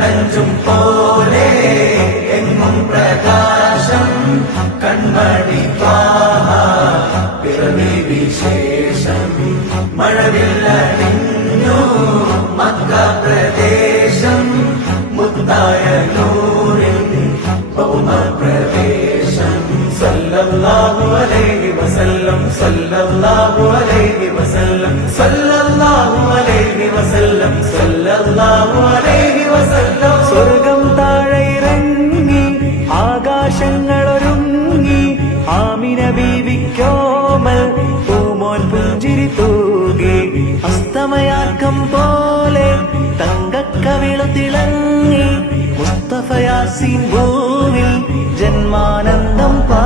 കണ്ണഞ്ചും പോലെ എങ്ങും പ്രകാശം കൺമണി ത്വാഹ പിറവി വിശേഷം മഴവില്ലണിഞ്ഞു മക്ക പ്രദേശം മുത്തായ നൂറിൻ ഭൗമപ്രദേശം സല്ലല്ലാഹു അലൈഹി വസല്ലം സല്ലല്ലാഹു അലൈഹി വസല്ലം സല്ലല്ലാഹു അലൈഹി വസല്ലം സല്ലല്ലാഹു അലൈഹി വസല്ലം. സ്വർഗം താഴെ ഇറങ്ങി ആകാശങ്ങളൊരുങ്ങി ആമിന ബീവിക്കോമൽ പൂമോൻ പുഞ്ചിരി തൂകി അസ്തമയാക്കം പോലെ തങ്കക്കവിളു തിളങ്ങി മുസ്തഫ യാസീൻ ഭൂവിൽ ജന്മാനന്ദം പാ